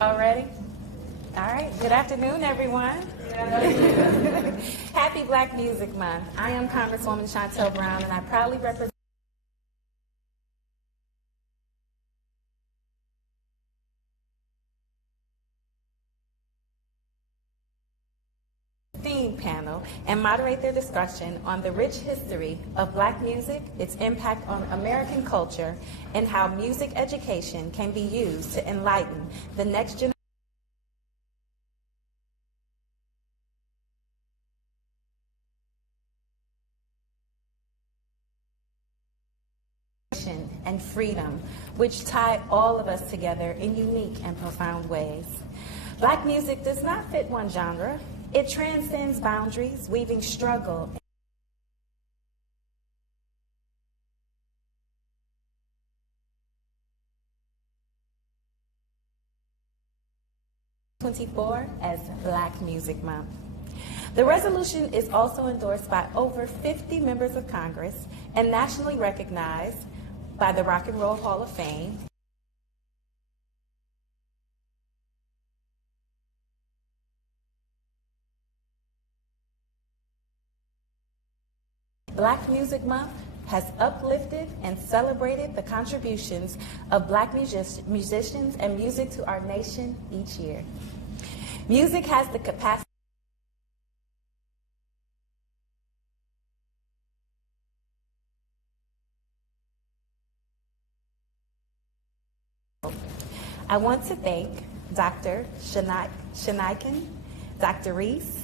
All ready? All right. Good afternoon, everyone. Happy Black Music Month. I am Congresswoman Shontel Brown, and I proudly represent the theme panel and moderate their discussion on the rich history of Black music, its impact on American culture, and how music education can be used to enlighten the next generation and freedom, which tie all of us together in unique and profound ways. Black music does not fit one genre. It transcends boundaries, weaving struggle as Black Music Month. The resolution is also endorsed by over 50 members of Congress and nationally recognized by the Rock and Roll Hall of Fame, Black Music Month has uplifted and celebrated the contributions of Black musicians and music to our nation each year. Music has the capacity I want to thank Dr. Shonekan, Dr. Reece,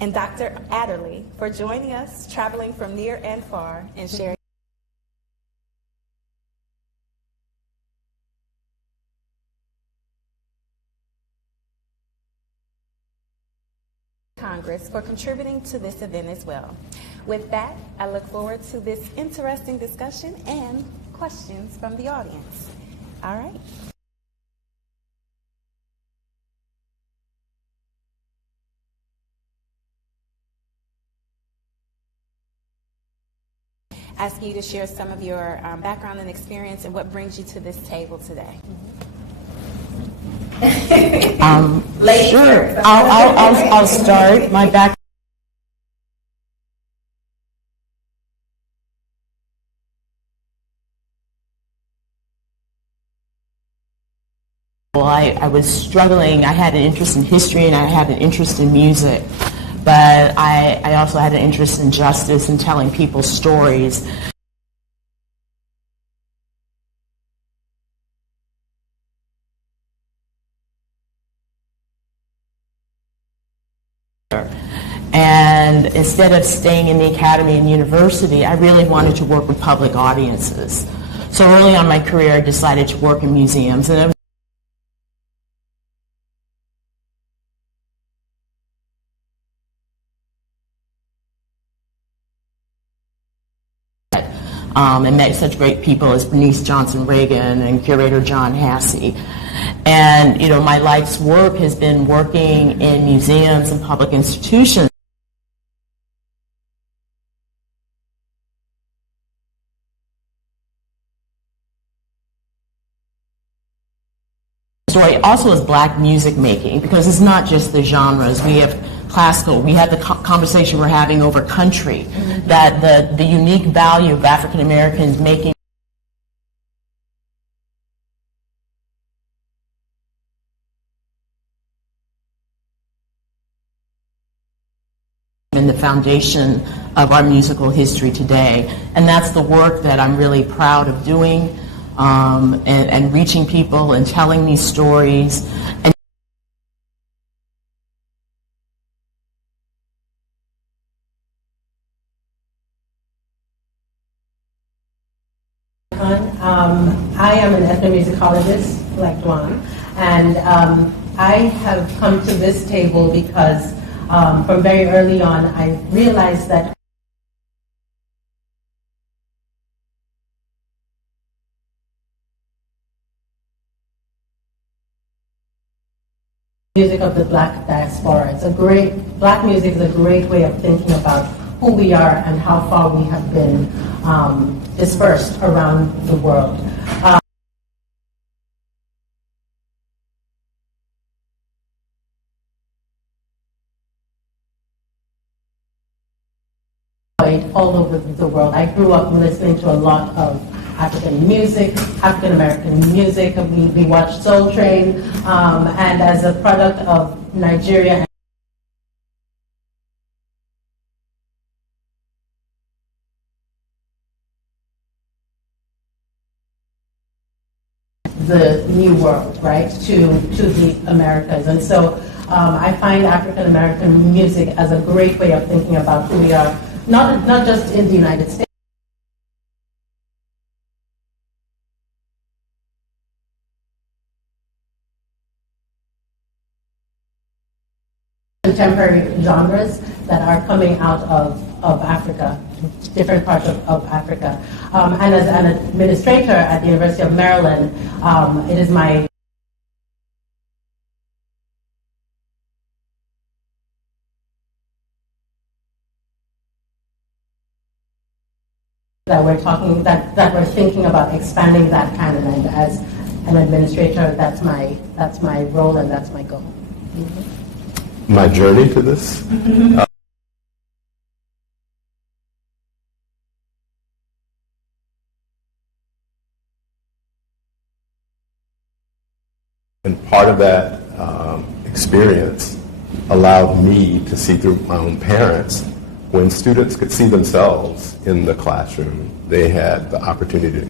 and Dr. Adderley for joining us, traveling from near and far, and sharing Congress for contributing to this event as well. With that, I look forward to this interesting discussion and questions from the audience. All right. Ask you to share some of your background and experience and what brings you to this table today. Sure. I'll start. My background. Well, I was struggling. I had an interest in history and I had an interest in music. But I also had an interest in justice and telling people stories. And instead of staying in the academy and university, I really wanted to work with public audiences. So early on in my career, I decided to work in museums. And it was and met such great people as Bernice Johnson Reagan and curator John Hassey. And, you know, my life's work has been working in museums and public institutions. Story also is Black music making, because it's not just the genres. We have classical, we have the conversation we're having over country, that the unique value of African Americans making in the foundation of our musical history today. And that's the work that I'm really proud of doing, and reaching people and telling these stories. And I am an ethnomusicologist like Dwan, and I have come to this table because from very early on I realized that music of the Black diaspora. Black music is a great way of thinking about who we are and how far we have been dispersed around the world. all over the world. I grew up listening to a lot of African music, African American music. We watched Soul Train, and as a product of Nigeria. The new world, right, to the Americas. And so I find African American music as a great way of thinking about who we are, not just in the United States. Contemporary genres that are coming out of Africa, different parts of Africa. And as an administrator at the University of Maryland, it is my that we're thinking about expanding that canon, and as an administrator, that's my role and that's my goal. My journey to this. And part of that experience allowed me to see through my own parents. When students could see themselves in the classroom, they had the opportunity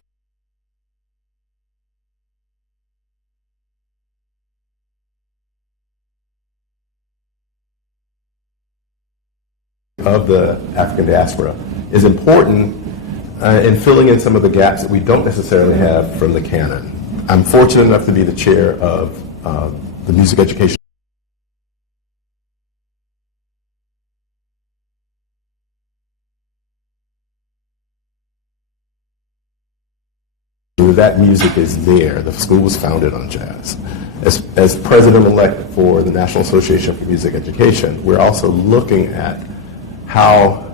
of the African diaspora is important in filling in some of the gaps that we don't necessarily have from the canon. I'm fortunate enough to be the chair of the music education. That music is there. The school was founded on jazz. As president-elect for the National Association for Music Education, we're also looking at how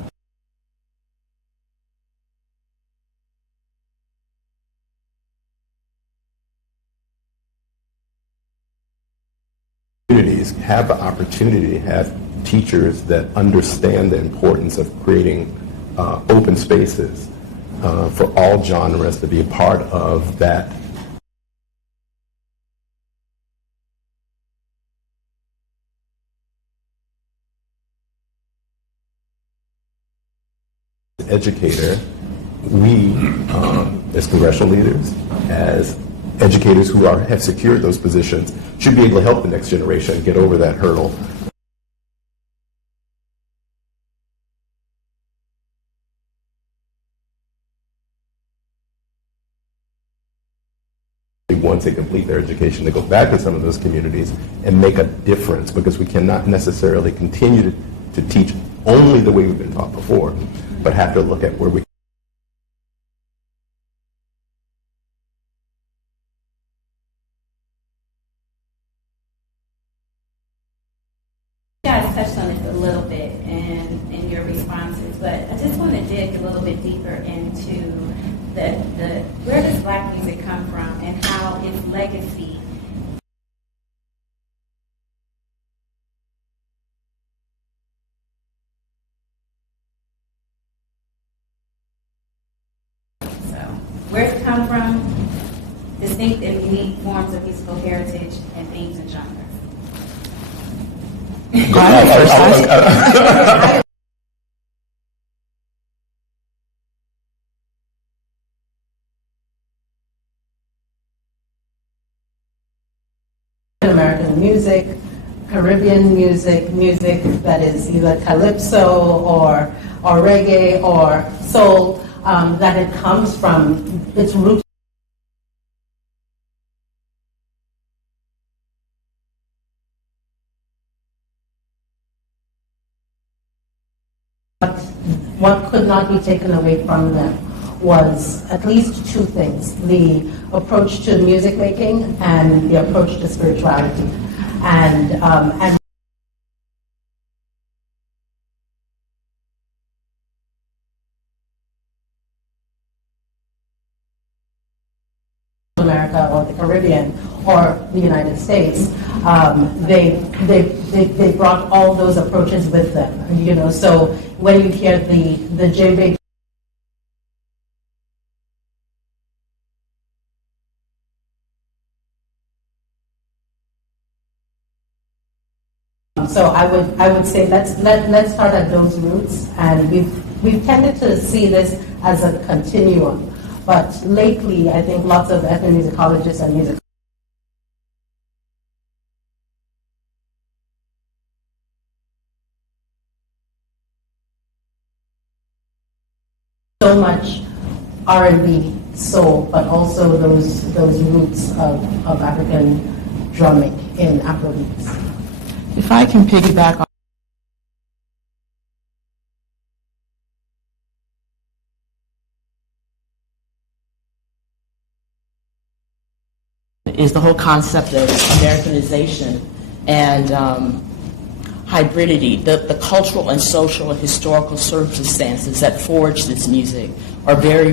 communities have the opportunity to have teachers that understand the importance of creating open spaces for all genres to be a part of that educator. We, as congressional leaders, as educators who have secured those positions, should be able to help the next generation get over that hurdle. Once they complete their education, they go back to some of those communities and make a difference, because we cannot necessarily continue to teach only the way we've been taught before, but have to look at where we guys touched on it a little bit in your responses, but I just want to dig a little bit deeper into the where does Black music come from and how its legacy where it's come from, distinct and unique forms of musical heritage and themes and genres. Go ahead, American music, Caribbean music, music that is either calypso or reggae or soul, that it comes from its roots. What could not be taken away from them was at least two things: the approach to music making and the approach to spirituality. And America or the Caribbean or the United States, they brought all those approaches with them. So when you hear the djembe. So I would say let's start at those roots, and we've tended to see this as a continuum, but lately I think lots of ethnomusicologists and music so much R&B, soul, but also those roots of African drumming in Afrobeats. If I can piggyback on is the whole concept of Americanization and hybridity. The cultural and social and historical circumstances that forge this music are very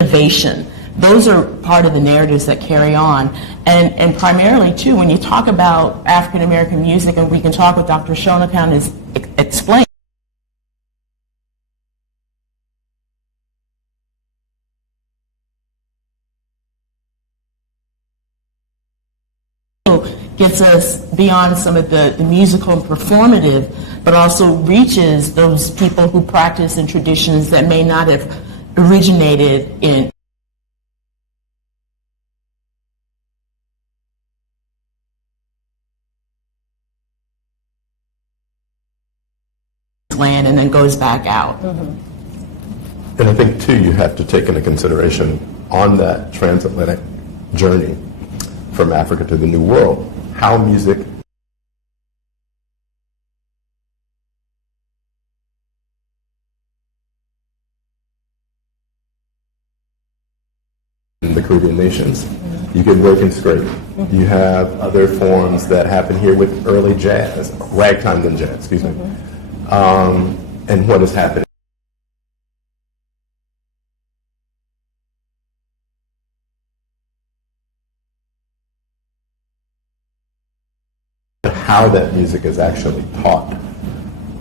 innovation. Those are part of the narratives that carry on. And primarily, too, when you talk about African American music, and we can talk with Dr. Shonekan is explain. Gets us beyond some of the musical and performative, but also reaches those people who practice in traditions that may not have originated in land and then goes back out. And I think, too, you have to take into consideration on that transatlantic journey from Africa to the New World, how music in the Caribbean nations. You get work and scrape. You have other forms that happen here with early jazz, ragtime and jazz, excuse me. And what is happening? How that music is actually taught.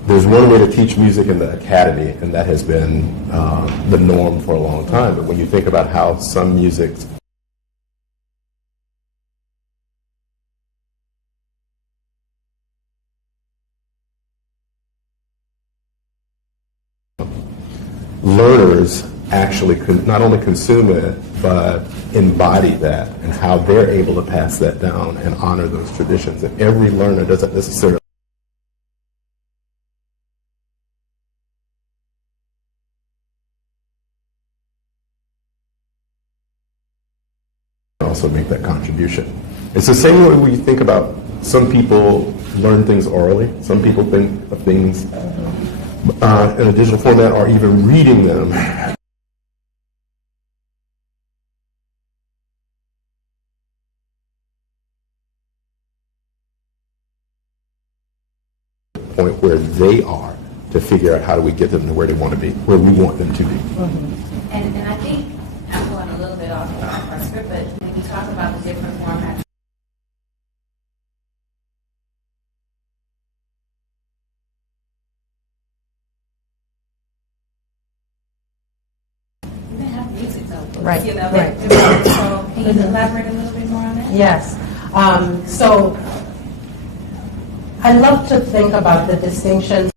There's one way to teach music in the academy, and that has been the norm for a long time. But when you think about how some music learners actually not only consume it, but embody that, and how they're able to pass that down and honor those traditions. And every learner doesn't necessarily also make that contribution. It's the same way we think about some people learn things orally, some people think of things in a digital format or even reading them. Point where they are to figure out how do we get them to where they want to be, where we want them to be. And I think I'm going a little bit off our script, but when you talk about the different formats, you can have music though, Right, you know, right. So can you elaborate a little bit more on that? Yes. So I love to think about the distinctions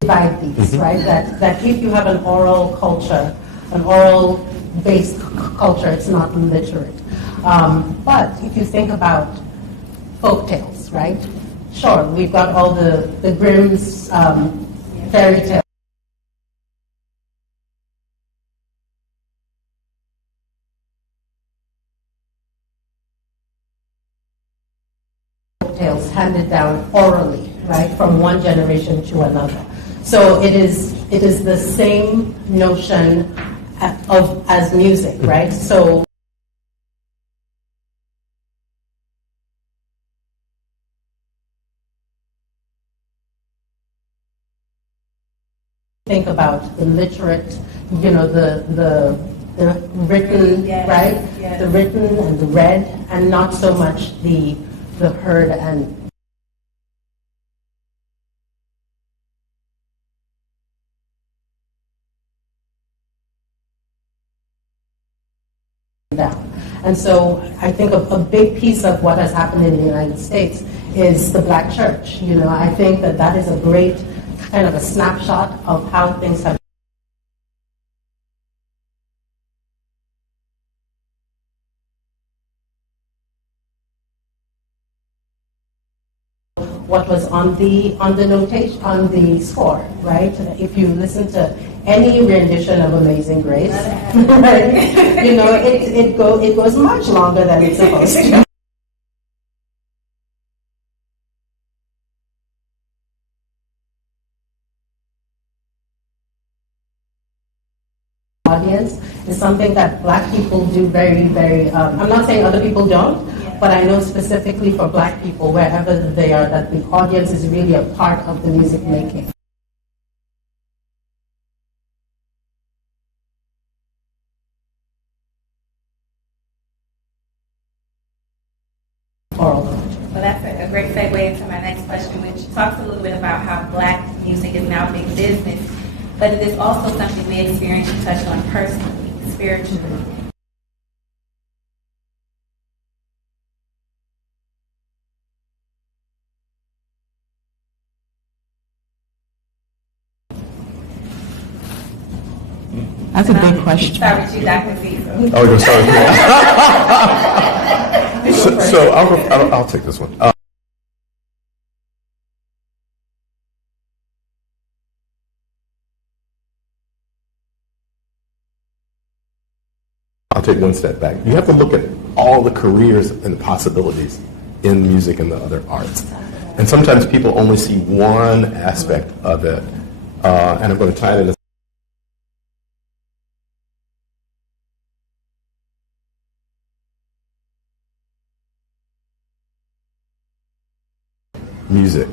divide these, right? That if you have an oral culture, an oral-based culture, it's not literate. But if you think about folk tales, right? Sure, we've got all the Grimm's fairy tales. Tales handed down orally, right, from one generation to another. So it is the same notion as music, right? So about the literate, the written, Yes, right? yes. The written and the read, and not so much the heard and down. And so I think a big piece of what has happened in the United States is the Black church. I think that is a great kind of a snapshot of how things have what was on the notation, on the score, right? If you listen to any rendition of Amazing Grace, right, it goes much longer than it's supposed to. Audience is something that Black people do very, very, I'm not saying other people don't, but I know specifically for Black people, wherever they are, that the audience is really a part of the music making. Oral culture. Well, that's a great segue into my next question, which talks a little bit about how Black music is now big business, but it is also something we experience and touch on personally, spiritually. That's a big question. Start with you, Dr. Cecil. Oh, you're sorry. so I'll take this one. I'll take one step back. You have to look at all the careers and the possibilities in music and the other arts. And sometimes people only see one aspect of it. And I'm going to tie it in. Music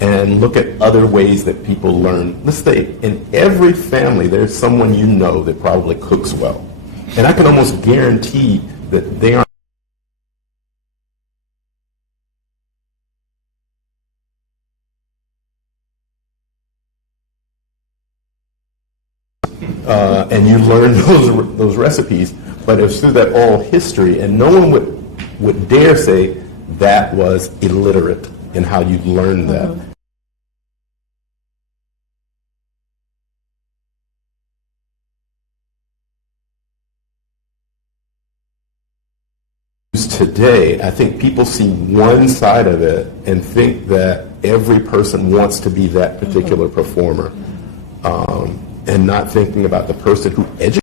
and look at other ways that people learn. Let's say in every family there's someone that probably cooks well. And I can almost guarantee that they aren't and you learn those recipes, but it's through that oral history, and no one would dare say that was illiterate in how you learn that. Mm-hmm. Today, I think people see one side of it and think that every person wants to be that particular performer, and not thinking about the person who educates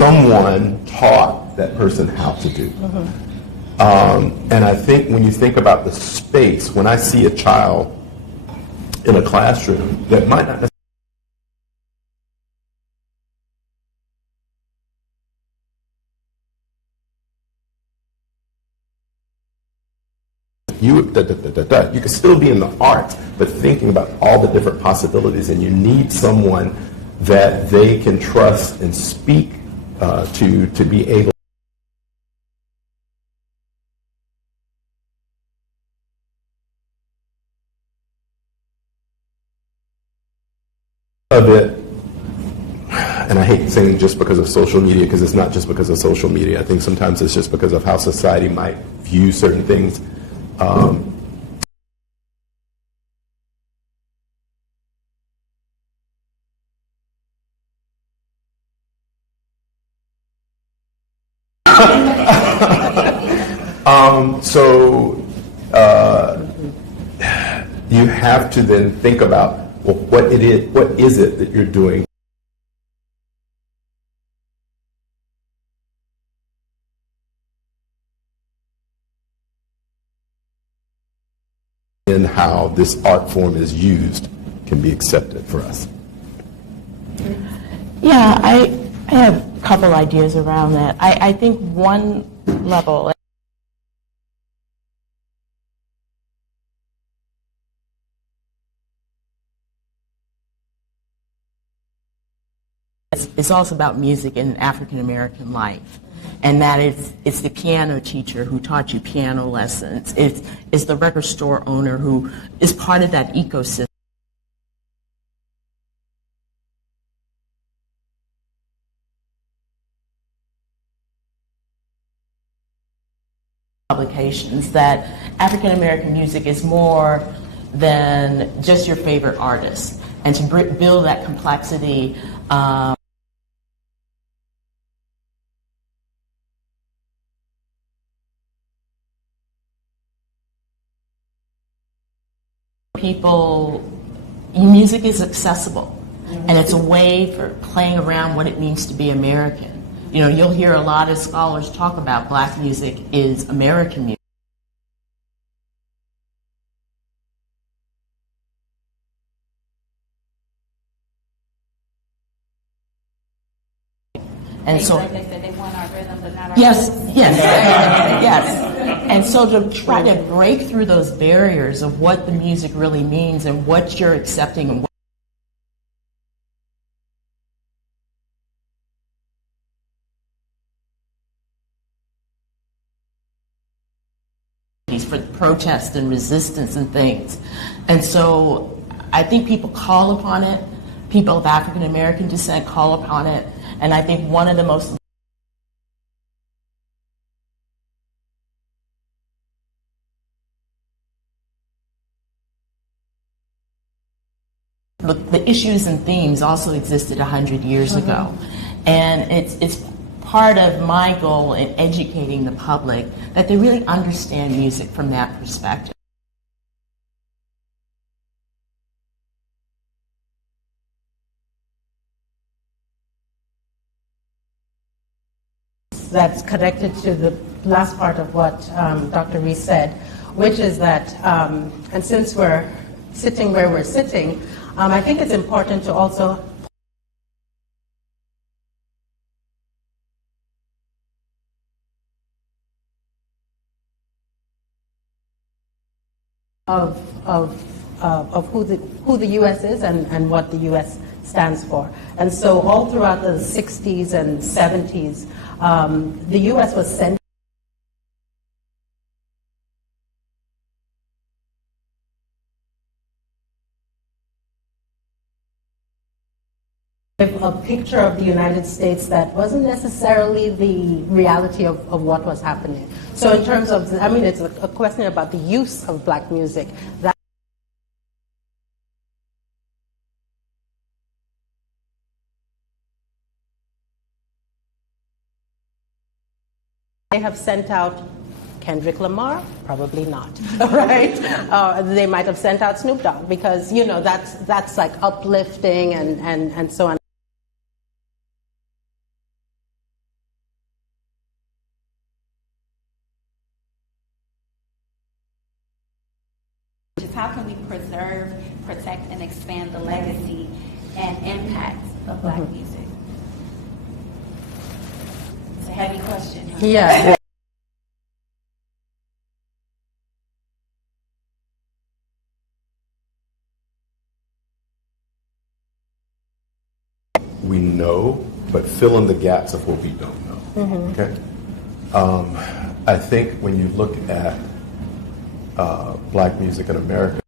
someone taught that person how to do. And I think when you think about the space, when I see a child in a classroom that might not you can still be in the arts, but thinking about all the different possibilities, and you need someone that they can trust and speak to be able of it. And I hate saying just because of social media, because it's not just because of social media. I think sometimes it's just because of how society might view certain things. You have to then think about, well, what is it that you're doing? And how this art form is used can be accepted for us. Yeah, I have a couple ideas around that. I think one level. It's also about music in African American life, and that it's the piano teacher who taught you piano lessons. It's the record store owner who is part of that ecosystem. Publications that African American music is more than just your favorite artist, and to build that complexity. People, music is accessible, and it's a way for playing around what it means to be American. You know, you'll hear a lot of scholars talk about black music is American music. And so, like they said, they want our rhythm, but not our yes, rhythm. yes. And so to try to break through those barriers of what the music really means and what you're accepting and for protest and resistance and things. And so I think people call upon it, people of African American descent call upon it, and I think one of the most the issues and themes also existed 100 years ago. And it's part of my goal in educating the public that they really understand music from that perspective. That's connected to the last part of what Dr. Reece said, which is that, and since we're sitting where we're sitting, I think it's important to also of who the U.S. is and what the U.S. stands for. And so all throughout the 60s and 70s, the U.S. was sending a picture of the United States that wasn't necessarily the reality of what was happening. So in terms of, I mean, it's a question about the use of black music. That they have sent out Kendrick Lamar? Probably not, right? They might have sent out Snoop Dogg because, you know, that's like uplifting and so on. How can we preserve, protect, and expand the legacy and impact of black music? It's a heavy question. Huh? Yeah. We know, but fill in the gaps of what we don't know. Okay. I think when you look at black music in America,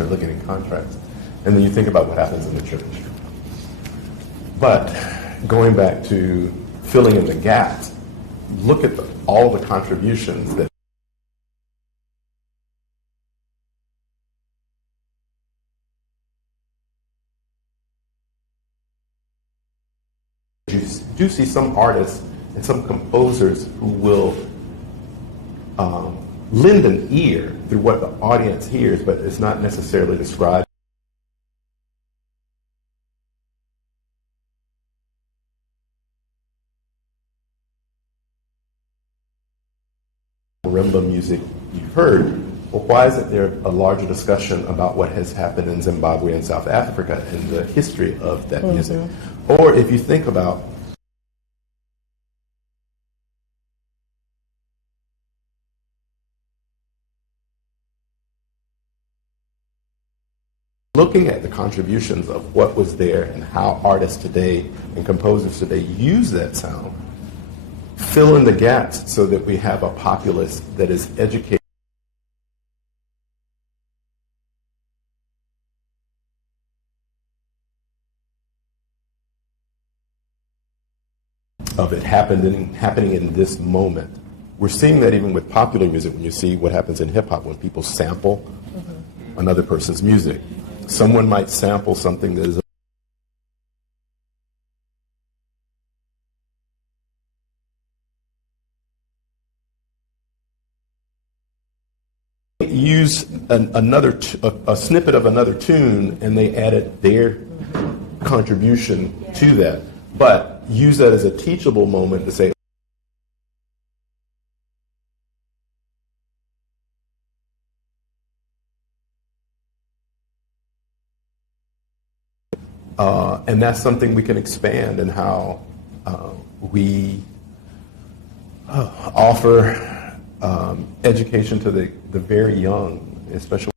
are looking in contrast, and then you think about what happens in the church. But going back to filling in the gaps, look at all the contributions that you do see some artists and some composers who will lend an ear through what the audience hears, but it's not necessarily described. Marimba music you heard well, why isn't there a larger discussion about what has happened in Zimbabwe and South Africa and the history of that music? Or if you think about looking at the contributions of what was there and how artists today and composers today use that sound, fill in the gaps so that we have a populace that is educated of it happening in this moment. We're seeing that even with popular music when you see what happens in hip hop when people sample another person's music. Someone might sample something that is use a snippet of another tune and they added their contribution to that. But use that as a teachable moment to say, and that's something we can expand in how we offer education to the very young, especially.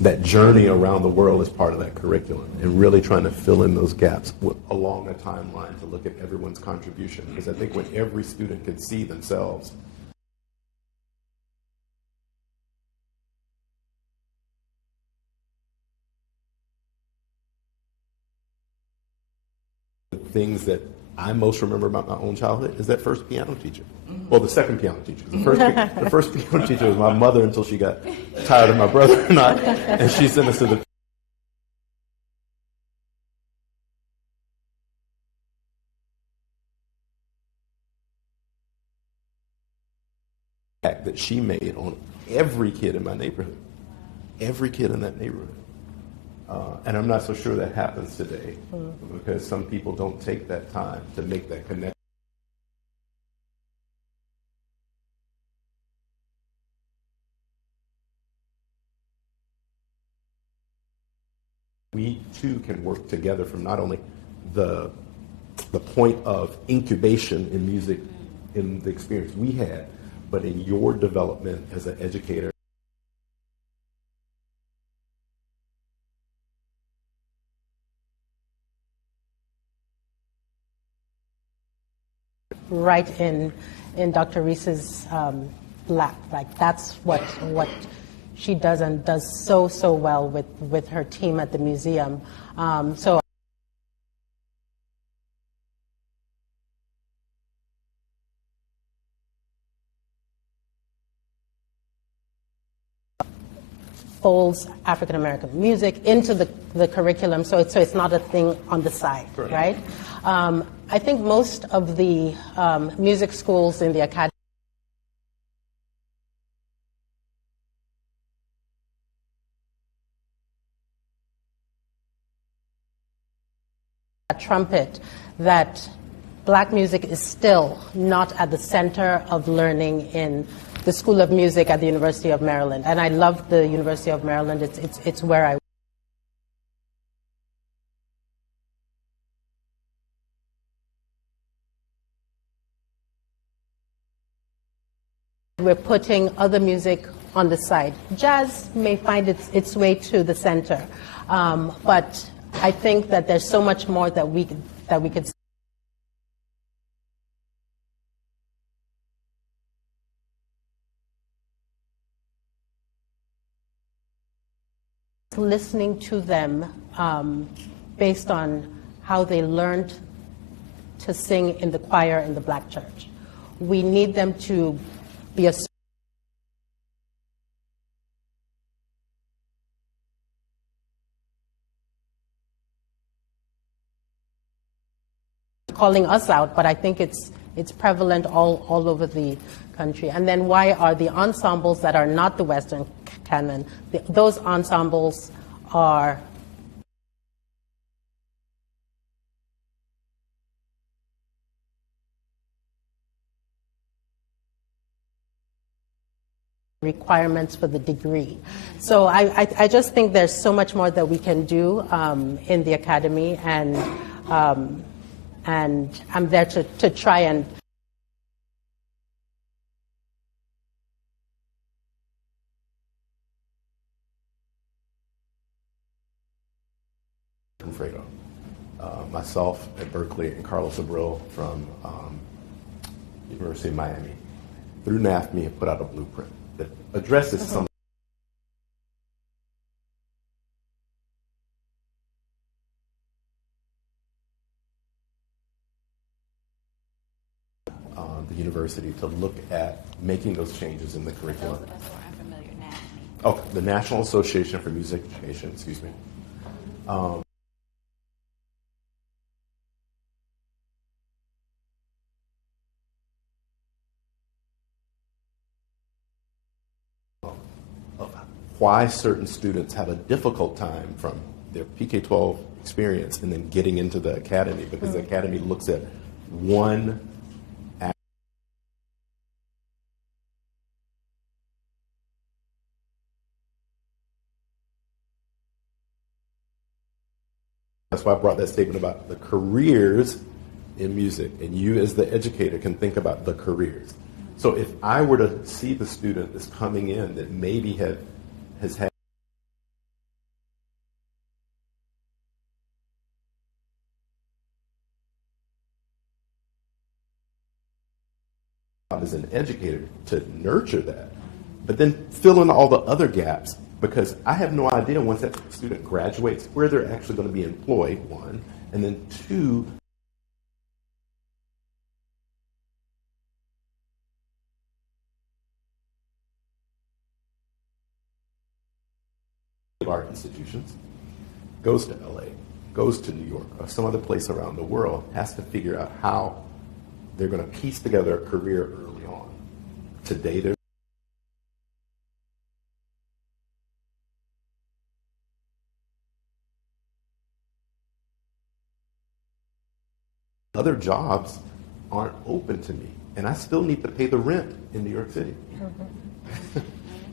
That journey around the world is part of that curriculum, and really trying to fill in those gaps along a timeline to look at everyone's contribution. Because I think when every student can see themselves the things that I most remember about my own childhood is that first piano teacher. Well, the second piano teacher. The first piano teacher was my mother until she got tired of my brother and I, and she sent us to the that she made on every kid in my neighborhood. Every kid in that neighborhood. And I'm not so sure that happens today because some people don't take that time to make that connection. We too can work together from not only the point of incubation in music, in the experience we had, but in your development as an educator. Right in Dr. Reece's lap. Like that's what she does and does so well with her team at the museum. So folds African American music into the curriculum, so it's not a thing on the side, right? I think most of the music schools in the academy trumpet that black music is still not at the center of learning in the School of Music at the University of Maryland. And I love the University of Maryland. It's where I we're putting other music on the side. Jazz may find its way to the center, but I think that there's so much more that we could listening to them based on how they learned to sing in the choir in the black church. We need them to be a calling us out, but I think it's prevalent all over the country. And then why are the ensembles that are not the Western canon, those ensembles are requirements for the degree. So I just think there's so much more that we can do in the academy, and I'm there to try and Fredo. Myself at Berklee and Carlos Abril from University of Miami, through NAFME, have put out a blueprint that addresses some the university to look at making those changes in the curriculum. That's where I'm familiar, NAFME. Oh, the National Association for Music Education, excuse me. Of why certain students have a difficult time from their PK-12 experience and then getting into the academy, because the academy looks at one That's why I brought that statement about the careers in music, and you as the educator can think about the careers. So if I were to see the student that's coming in that maybe has had as an educator to nurture that, but then fill in all the other gaps, because I have no idea once that student graduates where they're actually going to be employed, one, and then two, art institutions, goes to LA, goes to New York, or some other place around the world, has to figure out how they're going to piece together a career early on. Today, there's other jobs aren't open to me, and I still need to pay the rent in New York City.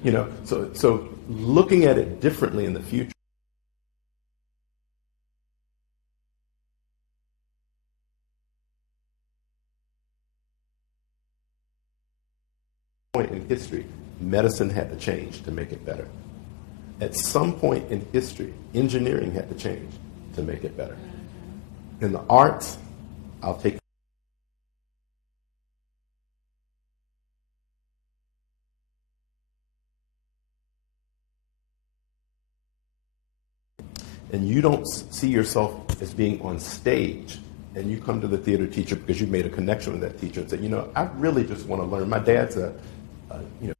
You know, so looking at it differently in the future. Point in history, medicine had to change to make it better. At some point in history, engineering had to change to make it better. In the arts, I'll take and you don't see yourself as being on stage, and you come to the theater teacher because you've made a connection with that teacher and say, you know, I really just want to learn. My dad's you know,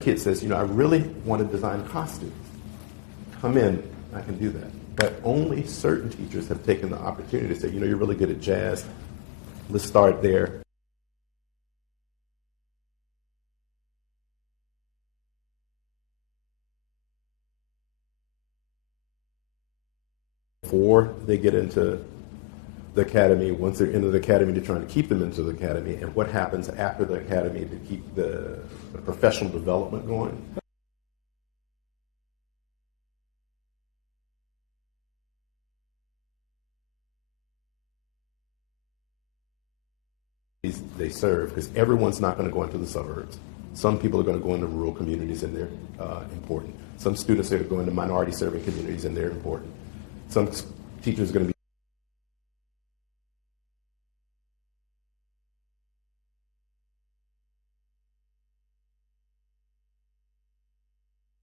kid says, you know, I really want to design costumes. Come in, I can do that. But only certain teachers have taken the opportunity to say, you know, you're really good at jazz. Let's start there. Before they get into the academy, once they're into the academy, they're trying to keep them into the academy, and what happens after the academy to keep the professional development going. They serve, because everyone's not going to go into the suburbs. Some people are going to go into rural communities, and they're important. Some students are going to minority serving communities, and they're important. Some teachers are going to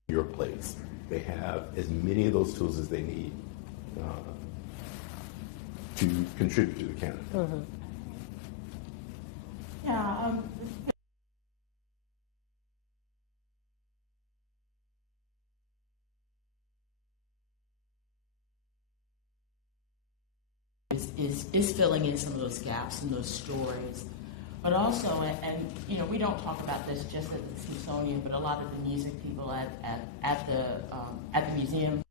be your place. They have as many of those tools as they need to contribute to the canon. Mm-hmm. Yeah. Is filling in some of those gaps and those stories, but also, and you know, we don't talk about this just at the Smithsonian, but a lot of the music people at the museum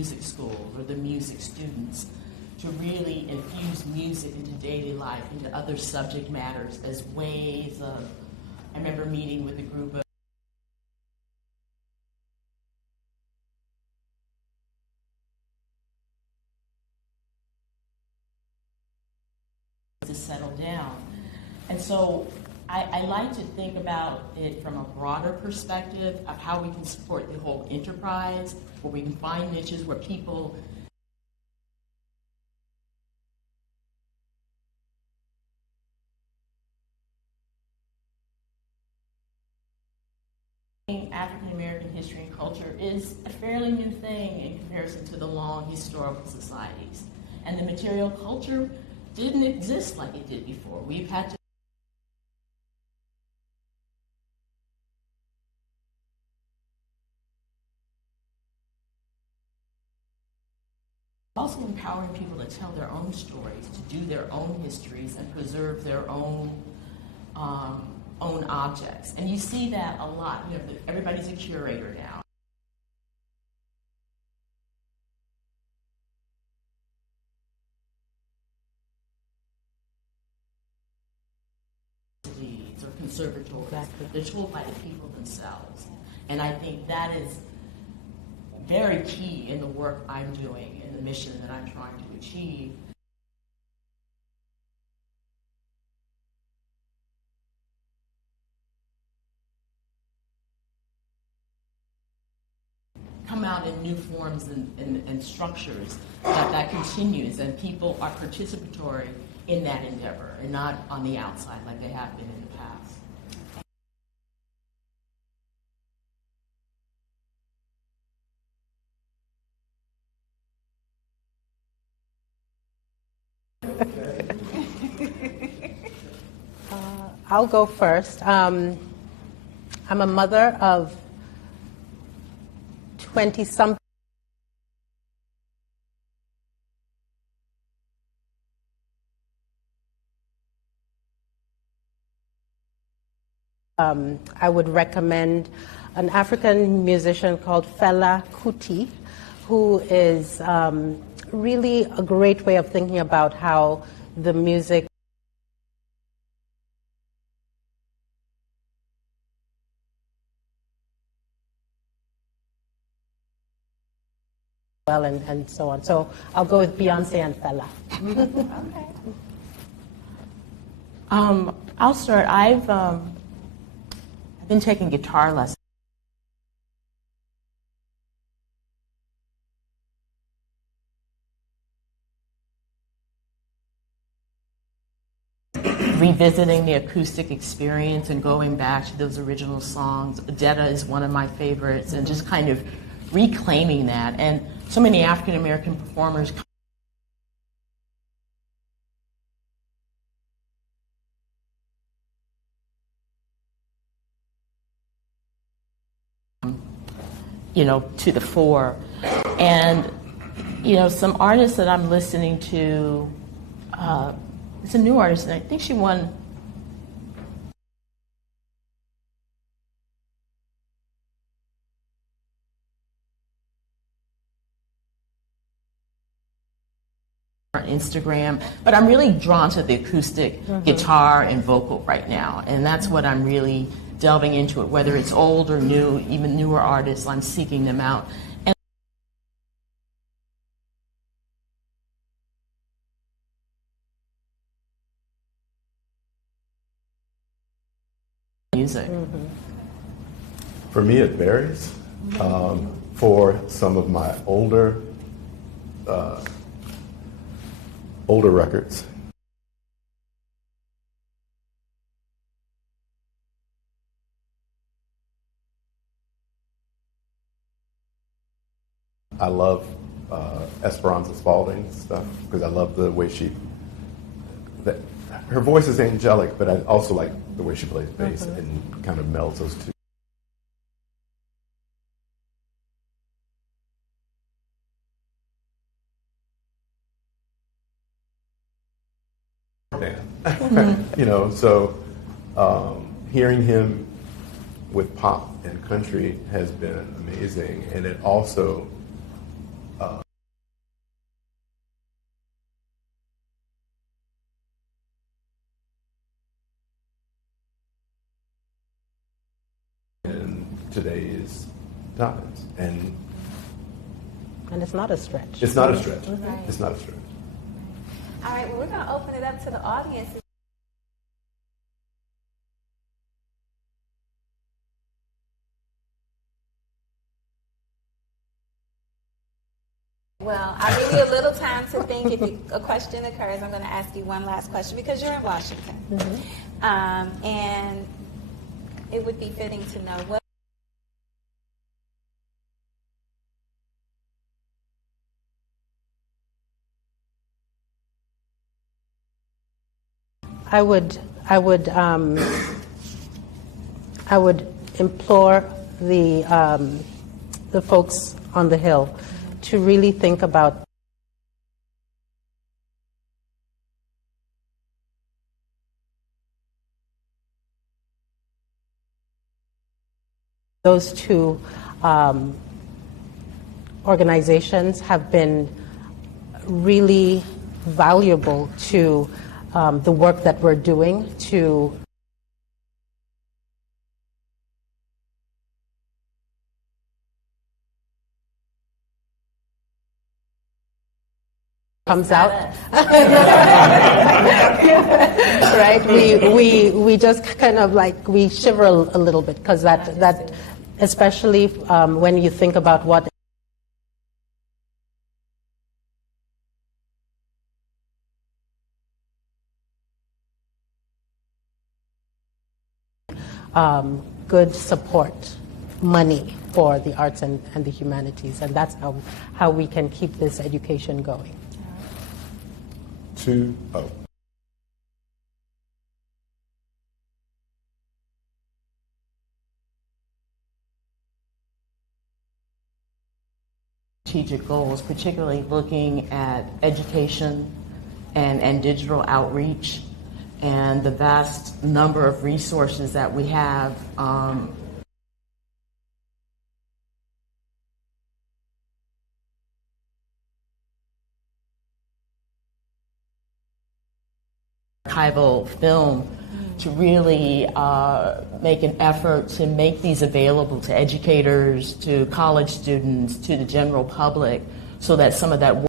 music schools or the music students to really infuse music into daily life, into other subject matters as ways of, I remember meeting with a group of to settle down. And so I like to think about it from a broader perspective of how we can support the whole enterprise, where we can find niches where people African American history and culture is a fairly new thing in comparison to the long historical societies. And the material culture didn't exist like it did before. We've had to also empowering people to tell their own stories, to do their own histories, and preserve their own objects. And you see that a lot. You know, everybody's a curator now. Or conservatories. Exactly. They're told by the people themselves. And I think that is very key in the work I'm doing and the mission that I'm trying to achieve. Come out in new forms and structures that continues, and people are participatory in that endeavor and not on the outside like they have been in the past. I'll go first. I'm a mother of 20-something. I would recommend an African musician called Fela Kuti, who is really a great way of thinking about how the music and so on. So I'll go with Beyonce and Fela. Okay. I'll start. I've been taking guitar lessons. Revisiting the acoustic experience and going back to those original songs. Detta is one of my favorites, and just kind of reclaiming that. And so many African American performers to the fore. And, some artists that I'm listening to, it's a new artist, and I think she won on Instagram, but I'm really drawn to the acoustic guitar and vocal right now, and that's what I'm really delving into it, whether it's old or new, even newer artists, I'm seeking them out. And music. For me, it varies. For some of my older records, I love Esperanza Spalding stuff because I love the way her voice is angelic, but I also like the way she plays bass and kind of melds those two. So hearing him with pop and country has been amazing, and it also today's times. And it's not a stretch. it's not a stretch. Right. It's not a stretch. All right, well, we're going to open it up to the audience. Well, I'll give you a little time to think. If a question occurs, I'm going to ask you one last question because you're in Washington. And it would be fitting to know what I would implore the folks on the Hill to really think about those two organizations have been really valuable to the work that we're doing to comes out right, we just kind of like we shiver a little bit because that especially when you think about what good support money for the arts and the humanities, and that's how we can keep this education going. 2-0. Strategic goals, particularly looking at education and digital outreach and the vast number of resources that we have. Archival film to really make an effort to make these available to educators, to college students, to the general public, so that some of that work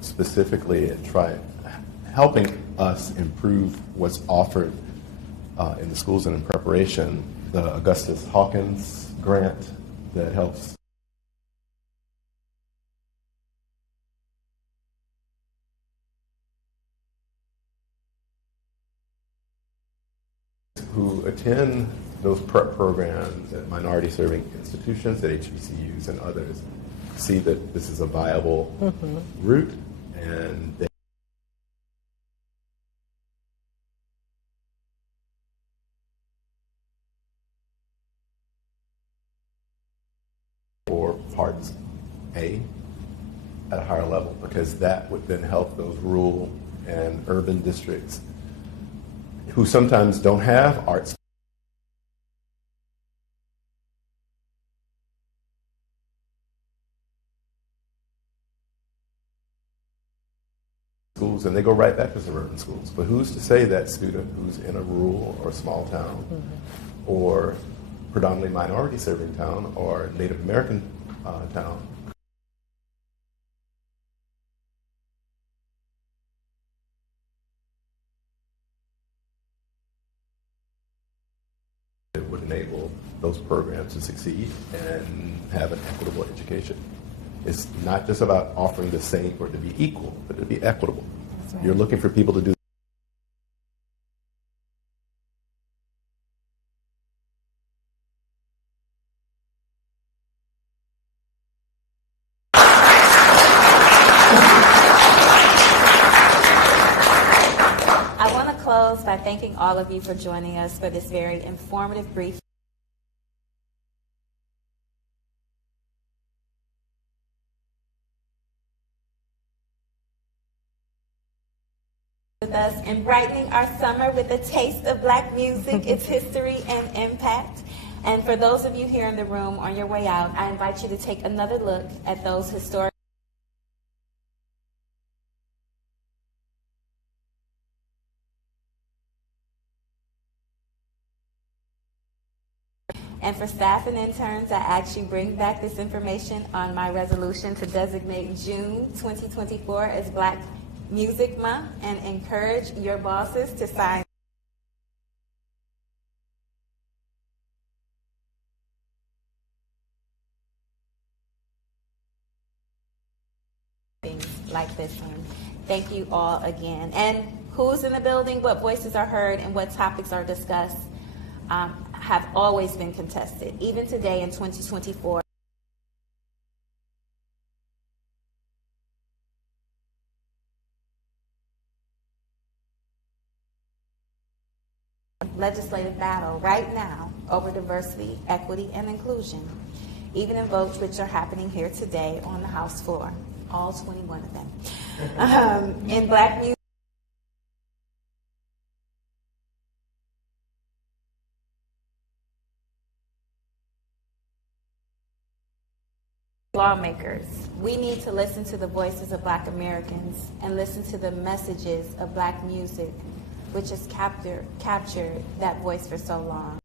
specifically at helping us improve what's offered in the schools and in preparation. The Augustus Hawkins grant that helps who attend those prep programs at minority serving institutions, at HBCUs and others, see that this is a viable route, and they for Parts A at a higher level, because that would then help those rural and urban districts who sometimes don't have arts schools, and they go right back to suburban schools. But who's to say that student who's in a rural or small town or predominantly minority serving town or Native American town it would enable those programs to succeed and have an equitable education. It's not just about offering the same or to be equal, but to be equitable. Right. You're looking for people to do I want to close by thanking all of you for joining us for this very informative brief with us and brightening our summer with a taste of Black music, its history and impact. And for those of you here in the room on your way out, I invite you to take another look at those historic And for staff and interns, I actually bring back this information on my resolution to designate June 2024 as Black Music Month and encourage your bosses to sign things like this one. Thank you all again. And who's in the building, what voices are heard, and what topics are discussed have always been contested, even today in 2024. Legislative battle right now over diversity, equity, and inclusion, even in votes which are happening here today on the House floor, all 21 of them. In Black music, lawmakers, we need to listen to the voices of Black Americans and listen to the messages of Black music, which has captured that voice for so long.